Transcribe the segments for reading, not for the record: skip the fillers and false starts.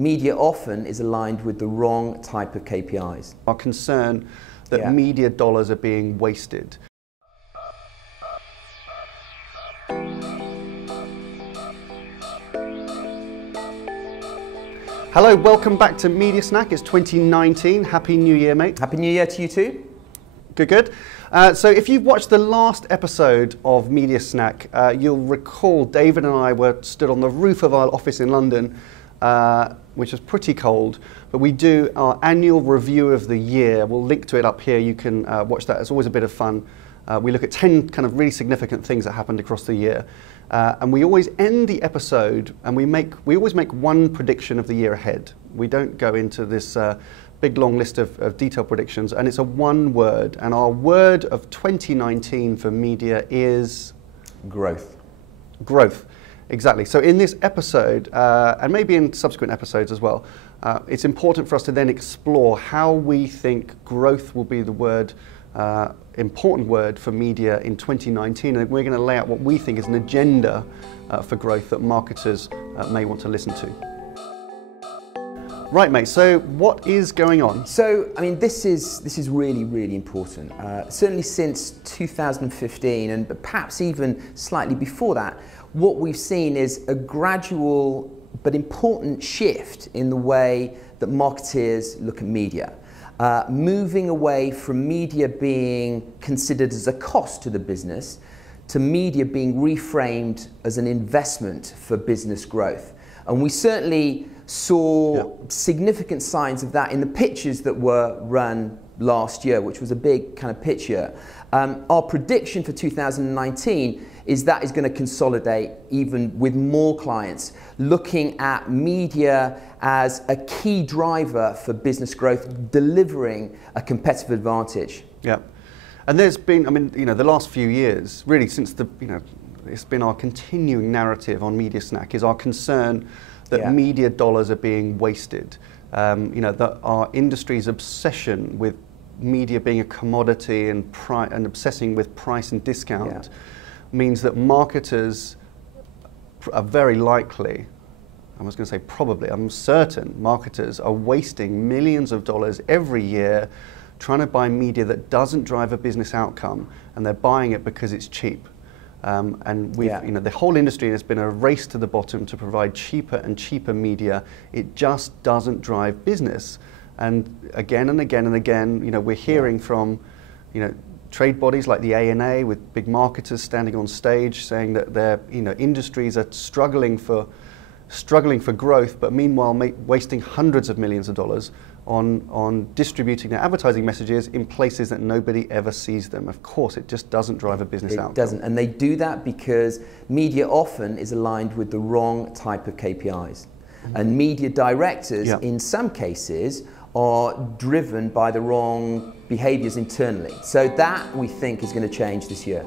media often is aligned with the wrong type of KPIs. Our concern that media dollars are being wasted. Hello, welcome back to Media Snack. It's 2019. Happy New Year, mate. Happy New Year to you too. Good, good. So if you've watched the last episode of Media Snack, you'll recall David and I were stood on the roof of our office in London, which was pretty cold, but we do our annual review of the year. We'll link to it up here. You can watch that. It's always a bit of fun. We look at 10 kind of really significant things that happened across the year. And we always end the episode and we always make one prediction of the year ahead. We don't go into this big long list of detailed predictions, and it's a one word. And our word of 2019 for media is growth. Growth, exactly. So in this episode, and maybe in subsequent episodes as well, it's important for us to then explore how we think growth will be the word, important word for media in 2019, and we're going to lay out what we think is an agenda for growth that marketers may want to listen to. Right, mate, so what is going on? So, I mean, this is really, really important. Certainly since 2015, and perhaps even slightly before that, what we've seen is a gradual but important shift in the way that marketeers look at media. Moving away from media being considered as a cost to the business to media being reframed as an investment for business growth. And we certainly saw significant signs of that in the pitches that were run last year, which was a big kind of pitch year. Our prediction for 2019 is that is going to consolidate even with more clients looking at media as a key driver for business growth, delivering a competitive advantage. Yeah, and there's been, I mean, you know, the last few years, really since the, you know, it's been our continuing narrative on Media Snack is our concern that media dollars are being wasted. You know, that our industry's obsession with media being a commodity and obsessing with price and discount means that marketers are very likely, I was going to say probably, I'm certain marketers are wasting millions of dollars every year trying to buy media that doesn't drive a business outcome, and they're buying it because it's cheap. And we've, you know, the whole industry has been a race to the bottom to provide cheaper and cheaper media. It just doesn't drive business. And again and again and again, you know, we're hearing from, you know, trade bodies like the ANA with big marketers standing on stage saying that their, you know, industries are struggling for growth, but meanwhile wasting hundreds of millions of dollars on distributing their advertising messages in places that nobody ever sees them. Of course, it just doesn't drive a business outcome. It doesn't, and they do that because media often is aligned with the wrong type of KPIs. And media directors, in some cases, are driven by the wrong behaviors internally. So that, we think, is going to change this year.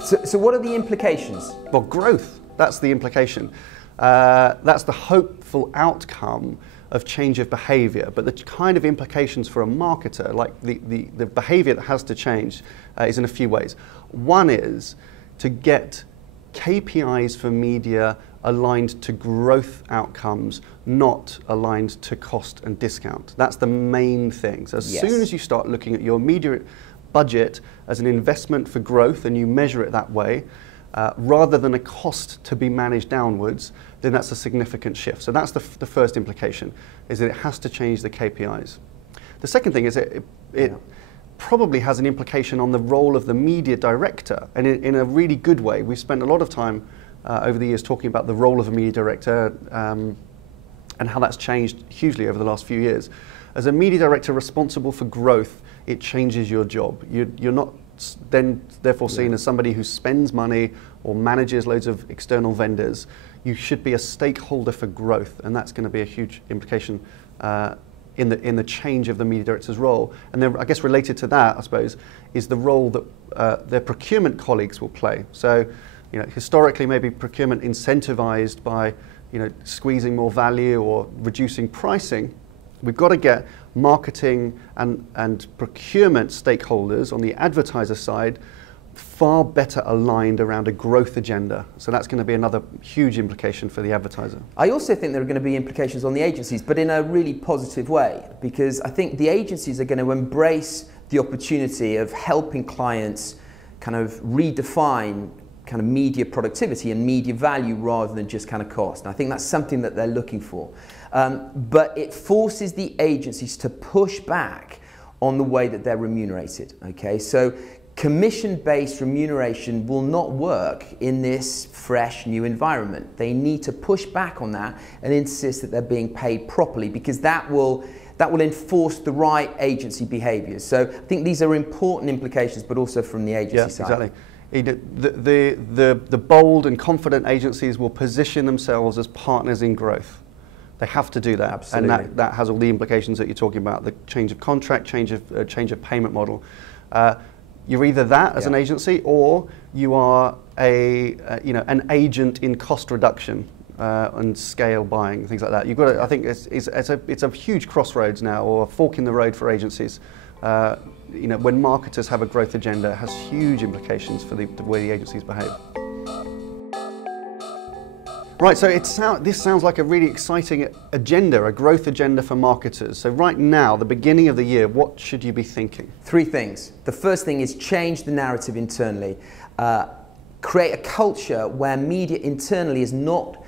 So what are the implications? Well, growth, that's the implication. That's the hopeful outcome of change of behavior, but the kind of implications for a marketer, like the behavior that has to change, is in a few ways. One is to get KPIs for media aligned to growth outcomes, not aligned to cost and discount. That's the main thing. So as soon as you start looking at your media budget as an investment for growth and you measure it that way, rather than a cost to be managed downwards, then that's a significant shift. So that's the first implication, is that it has to change the KPIs. The second thing is it probably has an implication on the role of the media director, and in a really good way. We've spent a lot of time over the years talking about the role of a media director and how that's changed hugely over the last few years. As a media director responsible for growth, it changes your job. You're not then therefore seen as somebody who spends money or manages loads of external vendors. You should be a stakeholder for growth, and that's going to be a huge implication in the change of the media director's role. And then I guess related to that, I suppose, is the role that their procurement colleagues will play. So, you know, historically maybe procurement incentivized by, you know, squeezing more value or reducing pricing. We've got to get marketing and procurement stakeholders on the advertiser side far better aligned around a growth agenda. So that's going to be another huge implication for the advertiser. I also think there are going to be implications on the agencies, but in a really positive way, because I think the agencies are going to embrace the opportunity of helping clients kind of redefine kind of media productivity and media value rather than just kind of cost. And I think that's something that they're looking for. But it forces the agencies to push back on the way that they're remunerated. Okay, so commission-based remuneration will not work in this fresh new environment. They need to push back on that and insist that they're being paid properly, because that will enforce the right agency behaviours. So I think these are important implications, but also from the agency side. Exactly. The bold and confident agencies will position themselves as partners in growth. They have to do that. Absolutely. And that has all the implications that you're talking about, the change of contract, change of payment model. You're either that as an agency, or you are an agent in cost reduction and scale buying, things like that. You've got to, I think it's a huge crossroads now, or a fork in the road for agencies. When marketers have a growth agenda, it has huge implications for the way the agencies behave. Right, so this sounds like a really exciting agenda, a growth agenda for marketers. So right now, the beginning of the year, what should you be thinking? 3 things. The first thing is change the narrative internally. Create a culture where media internally is not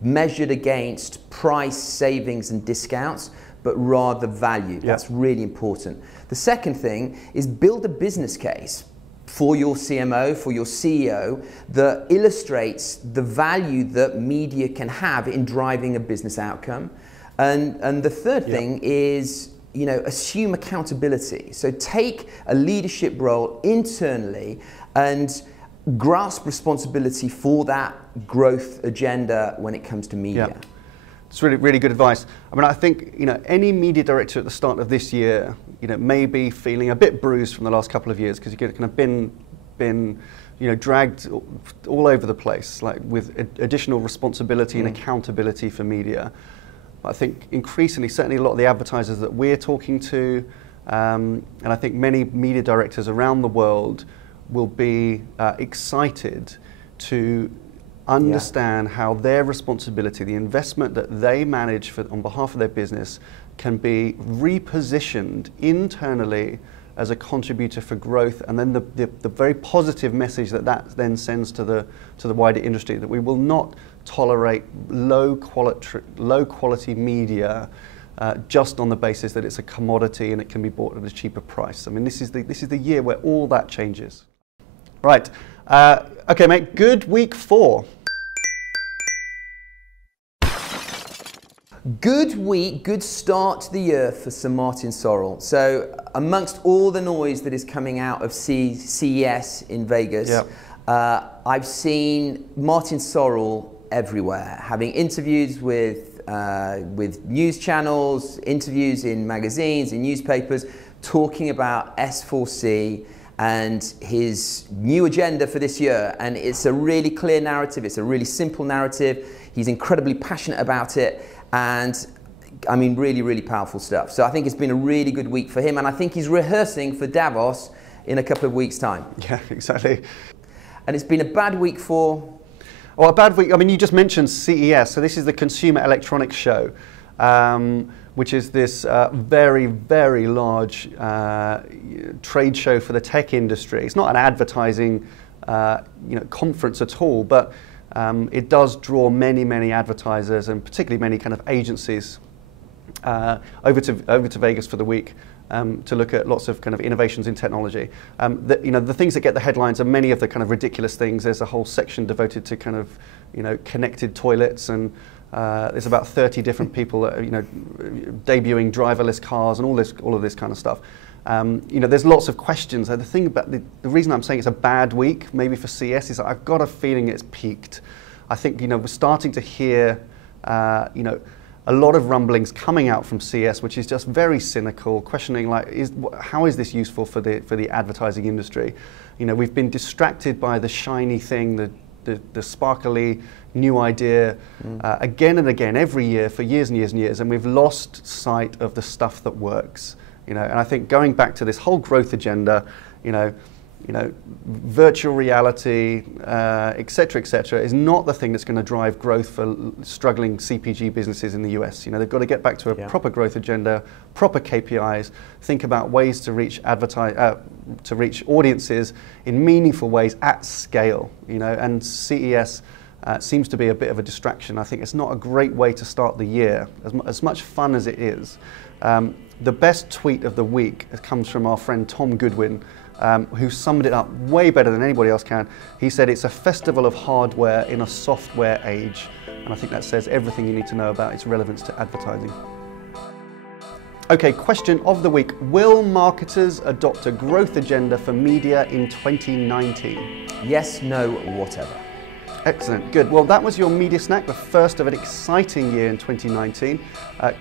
measured against price, savings and discounts, but rather value. That's really important. The second thing is build a business case for your CMO, for your CEO, that illustrates the value that media can have in driving a business outcome. And the third thing is, assume accountability. So take a leadership role internally and grasp responsibility for that growth agenda when it comes to media. Yeah. It's really, really good advice. I mean, I think any media director at the start of this year, may be feeling a bit bruised from the last couple of years, because you've kind of been dragged all over the place, like with additional responsibility and accountability for media. But I think increasingly, certainly a lot of the advertisers that we're talking to, and I think many media directors around the world will be excited to understand how their responsibility, the investment that they manage on behalf of their business, can be repositioned internally as a contributor for growth, and then the very positive message that then sends to the wider industry, that we will not tolerate low quality media just on the basis that it's a commodity and it can be bought at a cheaper price. I mean, this is the year where all that changes. Right. Okay, mate. Good week 4. Good week, good start to the year for Sir Martin Sorrell. So amongst all the noise that is coming out of CES in Vegas, I've seen Martin Sorrell everywhere, having interviews with news channels, interviews in magazines, in newspapers, talking about S4C and his new agenda for this year. And it's a really clear narrative, it's a really simple narrative. He's incredibly passionate about it. And I mean, really, really powerful stuff. So I think it's been a really good week for him, and I think he's rehearsing for Davos in a couple of weeks' time. Yeah, exactly. And it's been a bad week for... Well, a bad week, I mean, you just mentioned CES, so this is the Consumer Electronics Show, which is this very, very large trade show for the tech industry. It's not an advertising conference at all, but it does draw many, many advertisers, and particularly many kind of agencies over to Vegas for the week to look at lots of kind of innovations in technology. The things that get the headlines are many of the kind of ridiculous things. There's a whole section devoted to kind of connected toilets, and there's about 30 different people that are, debuting driverless cars and all of this kind of stuff. There's lots of questions. The thing about the reason I'm saying it's a bad week, maybe for CS, is that I've got a feeling it's peaked. I think we're starting to hear a lot of rumblings coming out from CS, which is just very cynical, questioning how is this useful for the advertising industry? We've been distracted by the shiny thing, the sparkly new idea again and again every year for years and years and years, and we've lost sight of the stuff that works. And I think going back to this whole growth agenda, you know, virtual reality, et cetera, is not the thing that's going to drive growth for struggling CPG businesses in the US. You know, they've got to get back to a proper growth agenda, proper KPIs, think about ways to reach to reach audiences in meaningful ways at scale. You know, and CES seems to be a bit of a distraction. I think it's not a great way to start the year, as much fun as it is. The best tweet of the week comes from our friend Tom Goodwin, who summed it up way better than anybody else can. He said it's a festival of hardware in a software age. And I think that says everything you need to know about its relevance to advertising. Okay, question of the week. Will marketers adopt a growth agenda for media in 2019? Yes, no, whatever. Excellent, good. Well, that was your media snack, the first of an exciting year in 2019.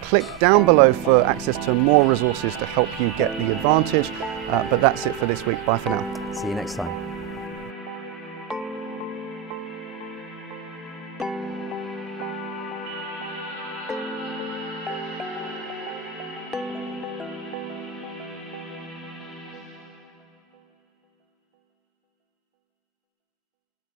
Click down below for access to more resources to help you get the advantage. But that's it for this week. Bye for now. See you next time.